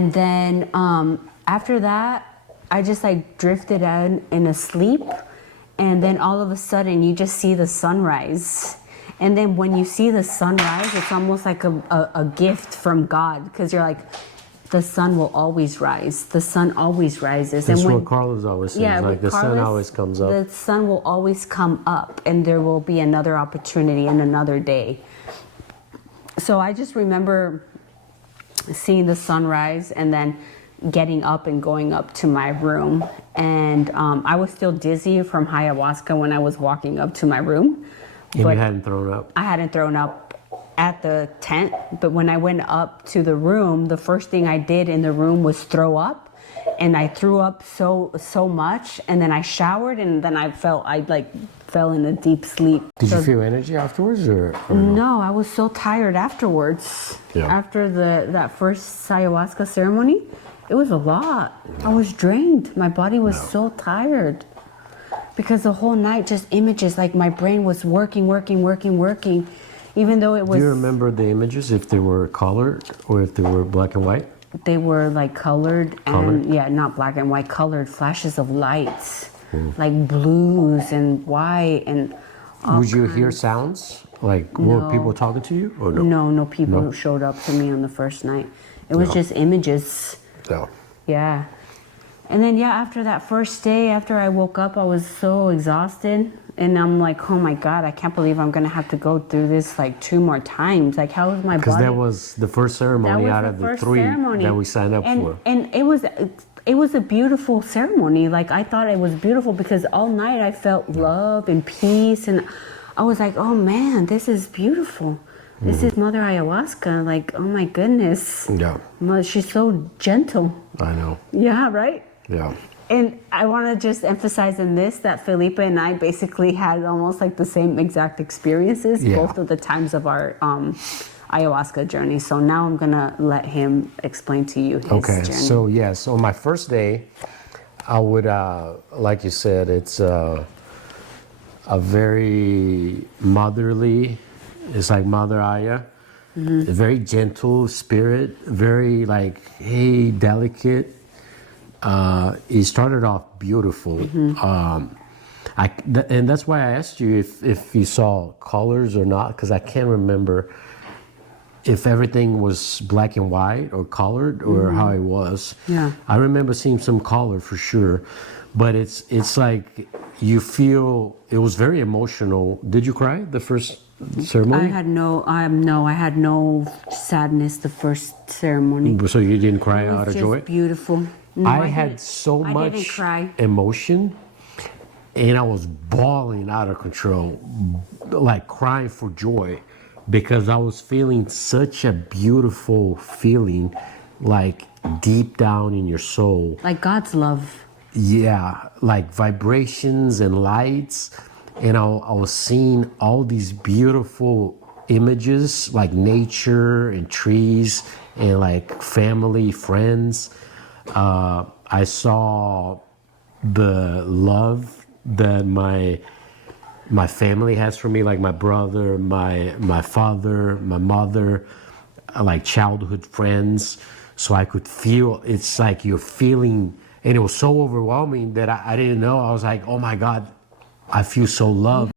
And then after that, I just like drifted out in a sleep. And then all of a sudden you just see the sunrise. And then when you see the sunrise, it's almost like a gift from God, because you're like, the sun will always rise. The sun always rises. That's what Carlos always says. Yeah, like the sun always comes up. The sun will always come up, and there will be another opportunity and another day. So I just remember seeing the sunrise and then getting up and going up to my room. And I was still dizzy from ayahuasca when I was walking up to my room. And you hadn't thrown up? I hadn't thrown up at the tent, but when I went up to the room, the first thing I did in the room was throw up, and I threw up so much, and then I showered, and then I fell in a deep sleep. Did you feel energy afterwards, or no? I was so tired afterwards. Yeah. After that first ayahuasca ceremony, it was a lot. I was drained. My body was so tired. Because the whole night, just images, like my brain was working. Even though it was... Do you remember the images, if they were colored or if they were black and white? They were like colored and, yeah, not black and white, colored flashes of lights, like blues and white and all Would you hear sounds? Like, were people talking to you or no? No people showed up to me on the first night. It was just images. No. Yeah. And then, after that first day, after I woke up, I was so exhausted. And I'm like, oh my God, I can't believe I'm going to have to go through this like 2 more times. Like, how is my body? Because that was the first ceremony out of the 3 that we signed up for. And it was a beautiful ceremony. Like, I thought it was beautiful because all night I felt love and peace. And I was like, oh man, this is beautiful. This is Mother Ayahuasca. Like, oh my goodness. Yeah. She's so gentle. I know. Yeah, right? Yeah. And I want to just emphasize in this that Felipe and I basically had almost like the same exact experiences both of the times of our ayahuasca journey. So now I'm going to let him explain to you his journey. So my first day, I would, like you said, it's a very motherly, it's like Mother Aya, a very gentle spirit, very like, hey, delicate. It started off beautiful. And that's why I asked you if you saw colors or not, because I can't remember if everything was black and white or colored or how it was. Yeah. I remember seeing some color for sure, but it's like you feel, it was very emotional. Did you cry the first ceremony? I had no sadness the first ceremony. So you didn't cry out of joy? It was just beautiful. No, I had so much emotion, and I was bawling out of control, like crying for joy, because I was feeling such a beautiful feeling, like deep down in your soul. Like God's love. Yeah, like vibrations and lights. And I was seeing all these beautiful images, like nature and trees and like family, friends. I saw the love that my family has for me, like my brother, my father, my mother, like childhood friends. So I could feel, it's like you're feeling, and it was so overwhelming that I didn't know. I was like, oh my God, I feel so loved.